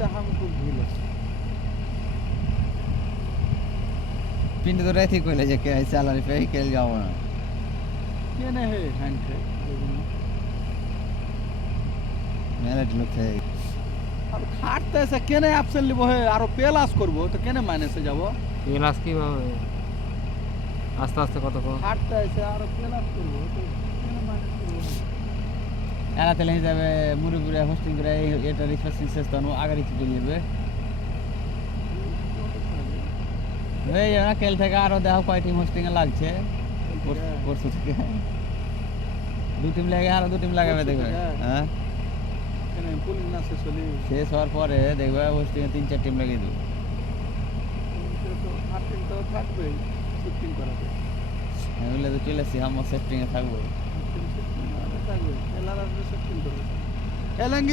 तो हमको भूल पिंड तो रहती कोई ले जाके ऐसे आलारी पे ही खेल जाओ ना ये नहीं है हैंड है मेरे लोग थे अब खाटते ऐसे केने ऑप्शन लिबो है आरो पेलास करबो तो केने मायने से जाबो পেলাস কিভাবে আস্তে আস্তে কত खाटते ऐसे आरो पेलास करबो तो केने मायने करबो এরা তেলে হিসাবে মুরুপুরে হোস্টিং করে এটা রিফ্রেশিং সিস্টেম আগারি চলে যাবে এই না কেল থেকে আরো দেখো কয় টিম হোস্টিং এ লাগছে পরশু থেকে দু টিম লাগে আর দু টিম লাগাবে দেখবে হ্যাঁ কেনে পুলিশ না শেষ হলি শেষ হওয়ার পরে দেখবে হোস্টিং এ 3-4 টিম লাগিয়ে দেবে তো হার্টিং তো থাকবে শিফটিং করাতে আমি বলে তো চলে আসছি আমার সেফটিং এ থাকবো থাকবে এলার শিফটিং করবে এলাঙ্গি